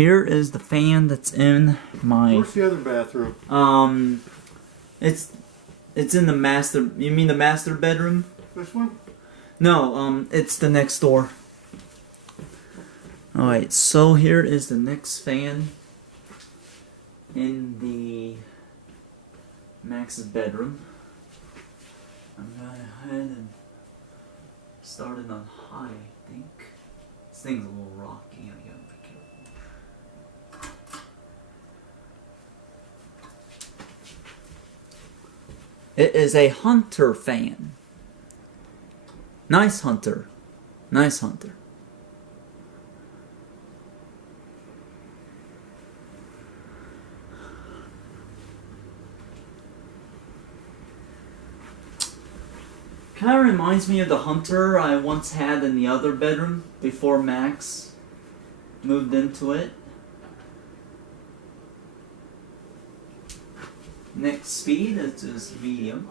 Here is the fan that's in my... Where's the other bathroom? It's in the master... You mean the master bedroom? This one? No, it's the next door. Alright, so here is the next fan in the Max's bedroom. I'm gonna go ahead and start it on high, I think. This thing's a little rocky, I gotta be careful. It is a Hunter fan. Nice Hunter. Nice Hunter. Kind of reminds me of the Hunter I once had in the other bedroom before Max moved into it. Next speed is medium.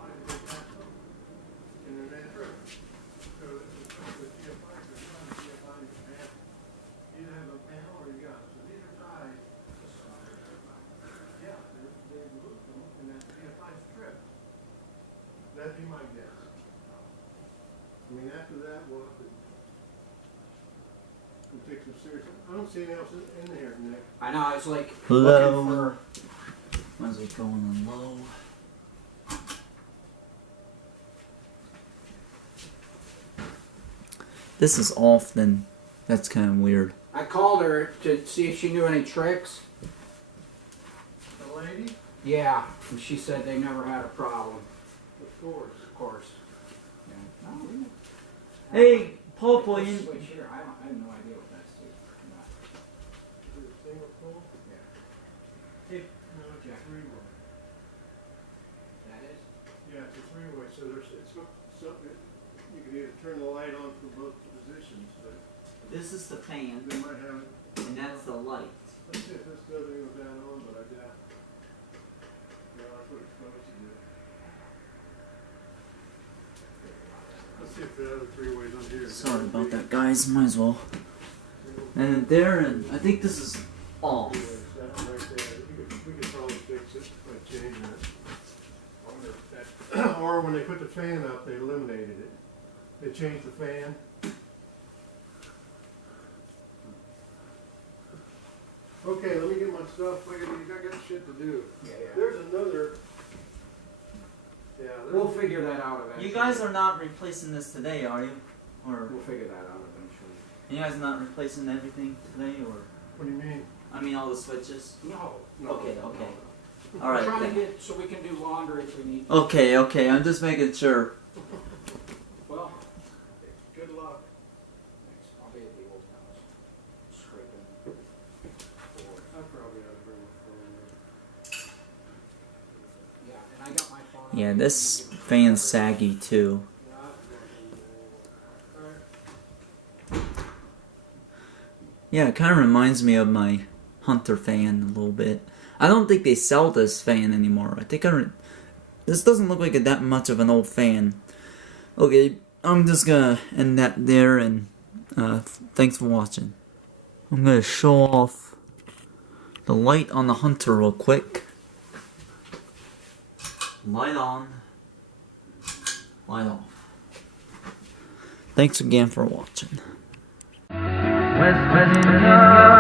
That'd be my guess. I mean, after that, we'll take some serious. I don't see anything else in there, Nick. I know, I was like Low. looking for. Might as well go on low. This is off, then that's kind of weird. I called her to see if she knew any tricks. The lady? Yeah, and she said they never had a problem. Of course. Of course. Yeah. No, we- Hey, Paul, This you... switch here, I have no idea what that's doing. Is it a single pole? Yeah. No, it's a three-way. That is? Yeah, it's a three-way, so you can either turn the light on for both positions, but This is the fan, they might have it. and that's the light. Let's see if this doesn't go down on, but I doubt. Yeah, that's what it's supposed to do. Let's see if the other three ways on here. Sorry about that, guys. Might as well. And there, and I think this is off. Yeah, it's that one right there. We could probably fix it by changing it. I wonder if that- Or when they put the fan up, they eliminated it. They changed the fan. Okay, let me get my stuff. I got shit to do. Yeah, There's another. Yeah. We'll figure that out eventually. You guys are not replacing this today, are you? Or We'll figure that out eventually. you guys not replacing everything today, or What do you mean? I mean all the switches? No. Okay, okay. No. All We're right. trying to then. get so we can do laundry if we need. Okay, okay. I'm just making sure. Well, Good luck. thanks. I'll be at the old house. Scraping. I probably ought to bring my phone. Yeah, and I got my phone. Yeah, this fan's saggy too. Yeah, it kind of reminds me of my Hunter fan a little bit. I don't think they sell this fan anymore. I think this doesn't look like that much of an old fan. Okay, I'm just gonna end that there, and thanks for watching. I'm gonna show off the light on the Hunter real quick. Light on. Light off. Thanks again for watching. West Virginia.